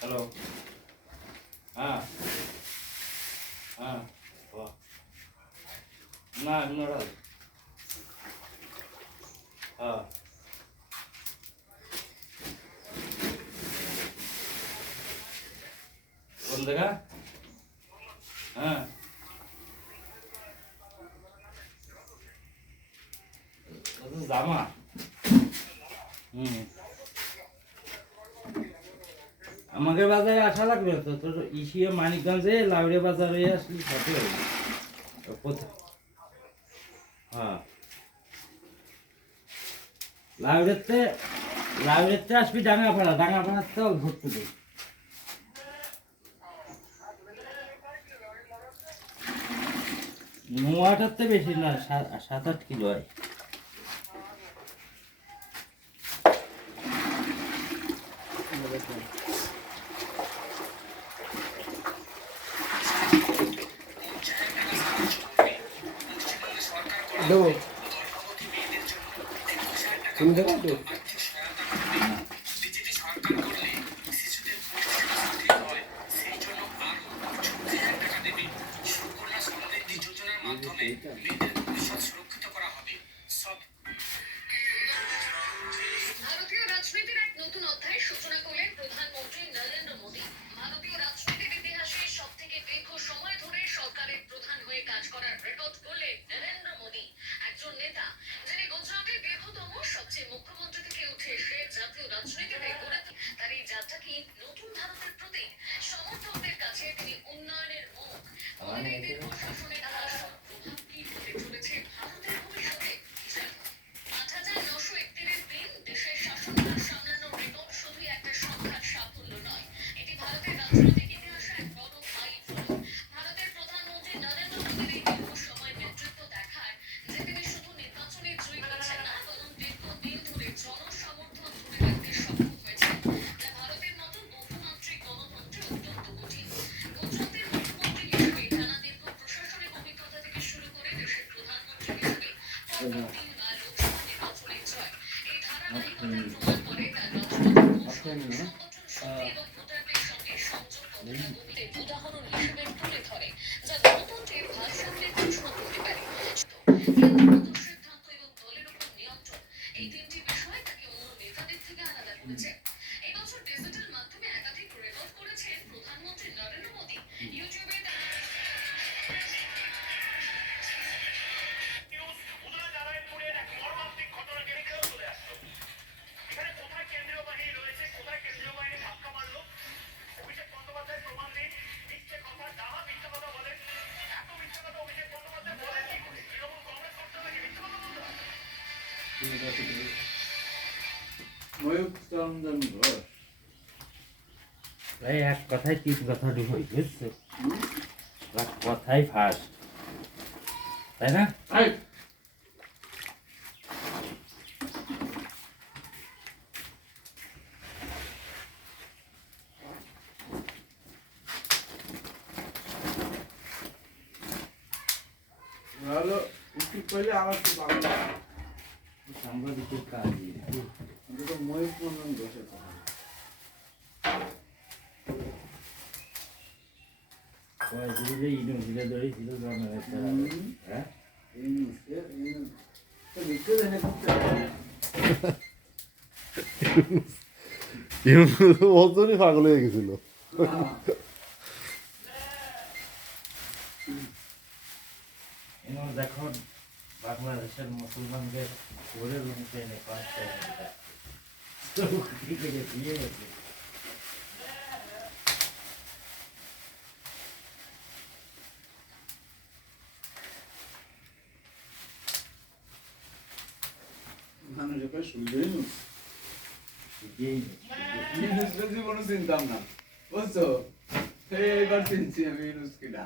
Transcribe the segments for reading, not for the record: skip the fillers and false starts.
Hello. হ্যাঁ হ্যাঁ না নড়াল। হ্যাঁ কোন জায়গা? হ্যাঁ জামা। হুম আমাদের বাজারে আসা লাগবে তো, তোর ইসিয়ে মানিকগঞ্জে লাউড়ে বাজারে আসলি সাথে হ্যাঁ লাউড়েতে লাউড়েতে আসবি ডাঙ্গাপাড়া, ডাঙ্গাপাড়াতে ঘুরতে দেবে। নোয়াটাতে বেশি না, 7-8 কিলো হয়। দেবো তুমি দেবো তো ভারতীয় রাজনীতির এক নতুন অধ্যায়ের সূচনা করলেন প্রধানমন্ত্রী নরেন্দ্র মোদী। ভারতীয় রাজনীতির ইতিহাসে সব থেকে দীর্ঘ সময় ধরে সরকারের প্রধান হয়ে কাজ করার রেকর্ড করলেন নরেন্দ্র মোদী, একজন নেতা যিনি গুজরাটের দীর্ঘতম সবচেয়ে মুখ্যমন্ত্রী থেকে উঠে এসে জাতীয় রাজনীতিতে গড়ে তার এই যাত্রা কি নতুন ভারতের প্রতীক? সমর্থকদের কাছে তিনি উন্নয়নের মুখ। মোদীর এই দীর্ঘ শাসনের আসল প্রভাব কি হতে চলেছে ভারতের ভবিষ্যতে? 8,931 দিন দেশের শাসনভার সামলানোর রেকর্ড শুধু একটা সংখ্যার সাফল্য নয়, এটি ভারতের রাজনৈতিক ইতিহাসে এক বড় মাইলফলক। ভারতের প্রধানমন্ত্রী নরেন্দ্র মোদীর এই দীর্ঘ সময় নেতৃত্ব দেখায় যে তিনি শুধু নির্বাচনে জয়ী হয়েছেন না, বরং দীর্ঘদিন ধরে জনসমর্থন ধরে রাখতে সক্ষম হয়েছেন, যা ভারতের মতো বহুমাত্রিক গণতন্ত্রে অত্যন্ত কঠিন। গুজরাটের মুখ্যমন্ত্রী হিসেবে টানা দীর্ঘ প্রশাসনিক অভিজ্ঞতা থেকে শুরু করে দেশের প্রধানমন্ত্রী হিসেবে পরপর 3বার লোকসভা নির্বাচনে জয়, এই ধারাবাহিকতার প্রমাণ করে তার রাজনৈতিক কৌশল, সংগঠন শক্তি এবং ভোটারদের সঙ্গে সংযোগ কতটা গভীর উদাহরণ হিসেবে তুলে ধরে, যা গণতন্ত্রের ভারসাম্যের প্রশ্ন করতে পারে। কেন্দ্রগত সিদ্ধান্ত এবং দলের উপর নিয়ন্ত্রণ, এই তিনটি বিষয় তাকে অন্য নেতাদের থেকে আলাদা করেছে। এই বছর ডিজিটাল মাধ্যমে একাধিক রেকর্ড করেছেন প্রধানমন্ত্রী নরেন্দ্র মোদী। ইউটিউবে ময়ূর চন্দন ঘোষ ভাই এক কথায় 3 কথা ঢুকই, বুঝছো? এক কথাই ফার্স্ট, তাই না? ভালো উচিত করলে আমার খুব ভালো লাগে। সাংবাদিকের কাজ তো ময়ূর চন্দন ঘোষের কথা ইউনিভার্সিটি ধরেছিল হ্যাঁ ওজনই পাগল হয়ে গেছিল। দেখুন বাংলাদেশের মুসলমানদের করে রুমতে দিয়ে গেছে। মানুষ এবার শুনলেই জীবনে চিনতাম না, বুঝছো? এইবার চিনছি আমি ইউনুসকিটা,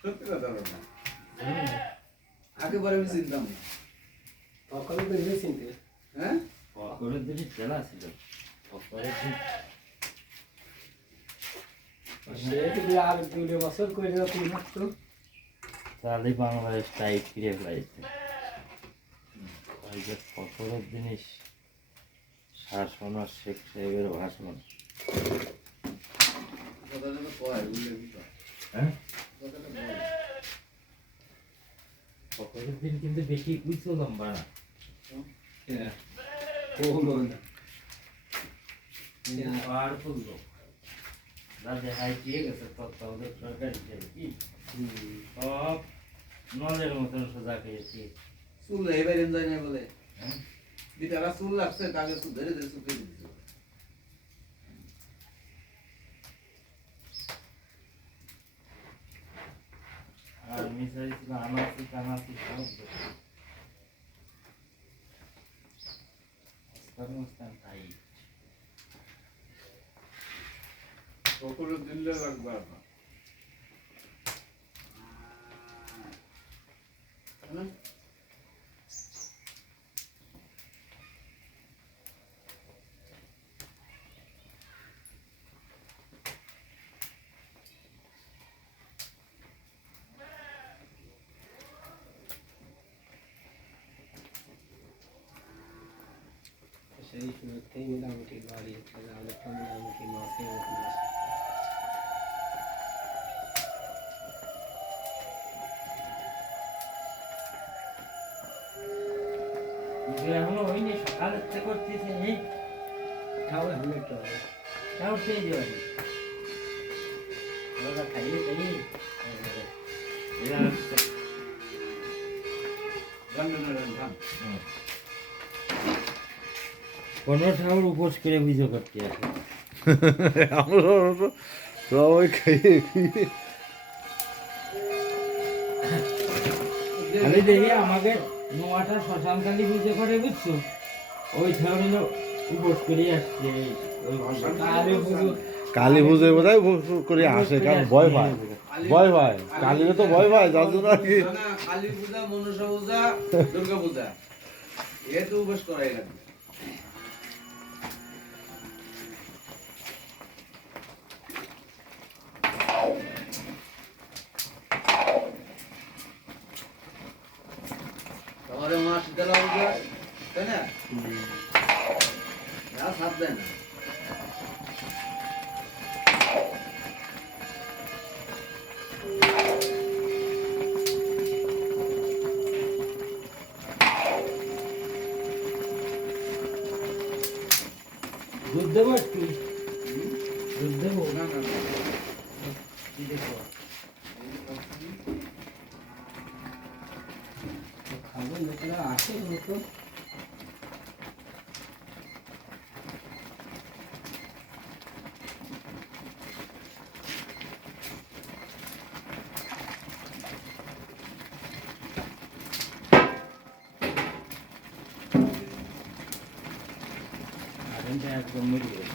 সত্যি কথা বল না, একেবারে আমি চিনতাম না। সকালে বেরিয়ে চিনতে হ্যাঁ অকরের দিনই খেলা ছিল, অকরের দিন সে যদি আর 2 বছর করে তুই মাত্র তাহলে বাংলাদেশ টাইট ফিরে ফেলাইছে। ওই যে অকরের জিনিস শাসন আর শেখ সাহেবের ভাষণ কথাটা তো কয় উল্লেখ তো হ্যাঁ কথাটা বল পকেটের দিন কিন্তু বেশি উইচো লম্বা না হ্যাঁ ও মনে পাওয়ারফুল লোক যা দেখাই দিয়ে গেছে তত্ত্বাবধায়ক সরকার হিসেবে কি সব নলের মতন সোজা খেয়েছি চুল এবারে যায় না বলে হ্যাঁ বিটারা চুল লাগছে তাকে চুল ধরে ধরে চুল কেটে দিচ্ছে আর মিশাই ছিল আনাসি কানাসি সব অবস্থান তাই কখনো দিল্লে লাগবে আর না হ্যাঁ সেই শুরুতেই মোটামুটি বাড়ি তাহলে তো মোটামুটি মাসে মতো এখনো হয়নি সকালের থেকে করতেছে এই তাহলে হবে একটু তাও পেয়ে যাবে ওরা খাইয়ে খাইয়ে কোনো ঠাকুর উপোস করে পুজো করতে আছে আমরা তো সবাই খেয়ে আমি দেখি আমাকে নোয়াটা শ্মশানকালী পুজো করে বুঝছো ওই ঠাকুর উপোস করে আসছে ওই কালী পুজো কালী পুজোয় বোধ হয় করে আসে কারণ ভয় পায় কালীকে তো ভয় পায় যার জন্য আর কি না কালী পূজা মনসা পূজা দুর্গা পূজা এ তো উপোস করাই লাগবে তোমার মা শীতলা পূজা তাই না সাথ দেয় না দুধ দেবো একটু দুধ দেবো না না না কি দেখো খাবার লোকেরা আসে মতো আগুনটা একদম মরে গেল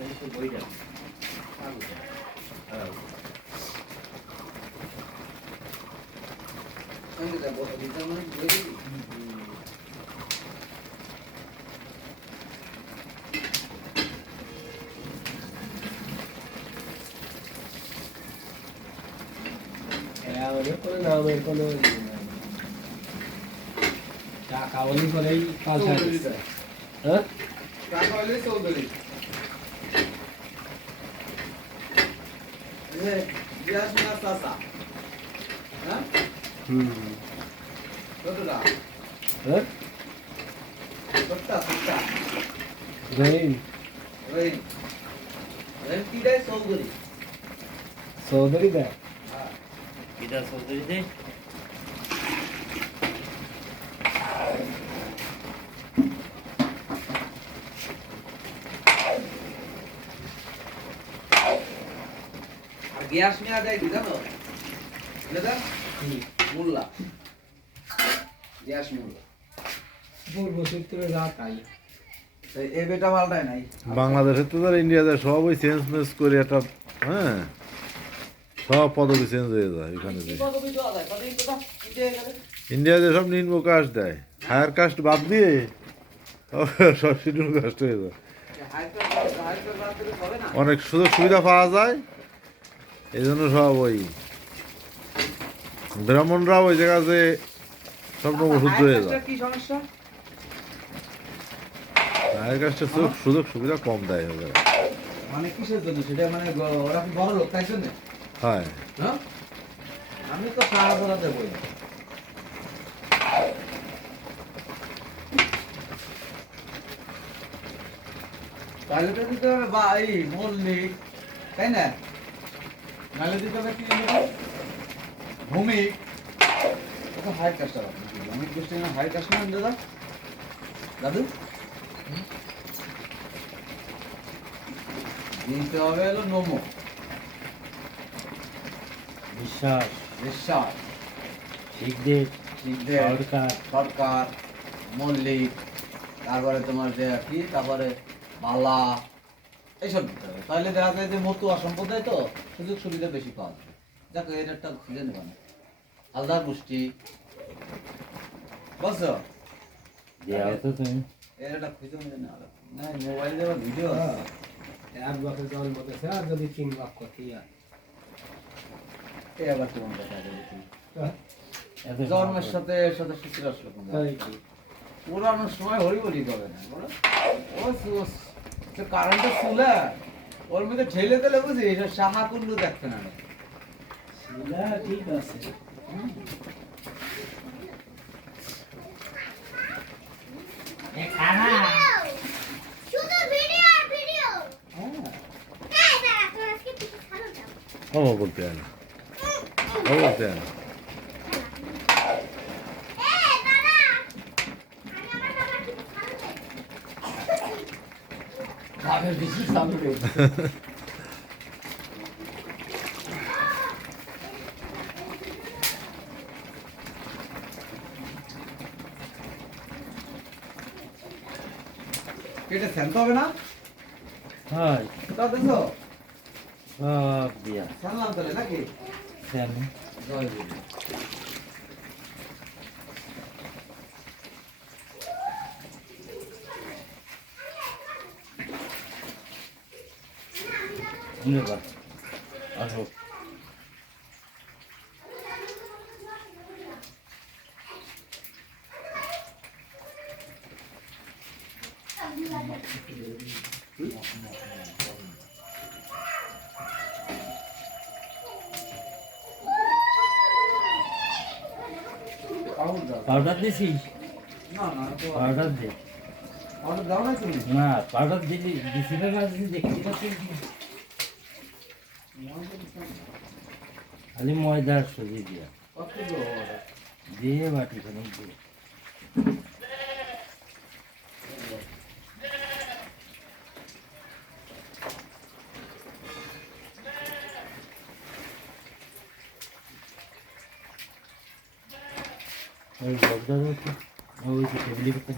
এই তো বইটা হ্যাঁ আমি দেখো এটা মানে বই দিই আমাদের কোনো নামের কোনো টাকা বলি করেই পাঁচ হাজার হ্যাঁ টাকা হলে চৌধুরী গ্যাস না চাচা হ্যাঁ কতটা হ্যাঁ সত্তা সত্তা রহিম ওই কিটাই চৌধুরী চৌধুরী দেয় কিটা চৌধুরীতে আর গ্যাস নেওয়া যায় কি জানো দাদা মোল্লা গ্যাস মোল্লা পূর্বসূত্রে যা তাই এই বেটা মালটাই নাই বাংলাদেশে তো ধর ইন্ডিয়াতে সব ওই চেঞ্জ মেঞ্জ করে একটা হ্যাঁ সব পদবি চেঞ্জ হয়ে যায় এখানে যে ইন্ডিয়াতে সব নিম্ন কাস্ট দেয় হায়ার কাস্ট বাদ দিয়ে সব শিডিউল কাস্ট হয়ে যায় অনেক সুযোগ সুবিধা পাওয়া যায় এই জন্য সব ওই ব্রাহ্মণরা ওই জায়গাতে সব নবশুদ্ধ হয়ে যায় কি সমস্যা হায়ার কাস্টের সুযোগ সুবিধা কম দেয় ওই জায়গায় মানে কিসের জন্য সেটা মানে ওরা কি বড় লোক তাই জন্য হয় হ্যাঁ আমি তো সারা বলাতে বই তাহলে তো দিতে হবে বা এই মল্লিক তাই না নাহলে দিতে হবে কি ভূমিক ওটা হাই কাস্টার ভূমিক গোষ্ঠী না হাই কাস্ট না দাদা দাদু দিতে হবে হলো নমো বিশ্বাস বিশ্বাস শিখদের শিখদের সরকার সরকার মল্লিক তারপরে তোমার যে কি তারপরে মালা এইসব দিতে হবে তাহলে দেখা যায় যে মতুয়া সম্প্রদায় তো সুযোগ সুবিধা বেশি পাওয়া যাবে দেখো এর একটা খুঁজে নেবে না হালদার গোষ্ঠী বুঝছো দেওয়া হতো তুমি এর একটা খুঁজে নেবে না না মোবাইল দেওয়ার ভিডিও আছে এক বছর জন্ম দিয়েছে আর যদি 3 লাখ কোটি আর এই আবার তোমার দেখা যাবে এত জন্মের সাথে এর সাথে সুচির আসলো তাই কি পুরানোর সময় হরি বলি করে না ও কারেন্টের চুলা ওর মধ্যে ঠেলে দিলে বুঝি সাহা কুল্লু দেখতে না শিলা ঠিক আছে শুধু ভিডিও আর ভিডিও এই দাঁড়া তোর আজকে কিছু খালো দাও ও বলতে হয় না ও বলতে হয় না এই দাঁড়া আমি আমার বাবা কিছু খালো দে ভাবের বেশি চালু রয়েছে কেটে স্যান্ত হবে না হয় তা দেখো সব দিয়া স্যানলাম তাহলে নাকি জানি জয় গুরু ধন্যবাদ আসো পাউডার দিছিস না না তো পাউডার দে অর্ডার দাও না তুমি না পাউডার দিলি দিছিল না দিলি দেখতে পাচ্ছিস খালি ময়দার সজি দিয়া কত অর্ডার দিয়ে বাটি খানি দিয়ে ওই বগদা ওই যে টেবিলের উপর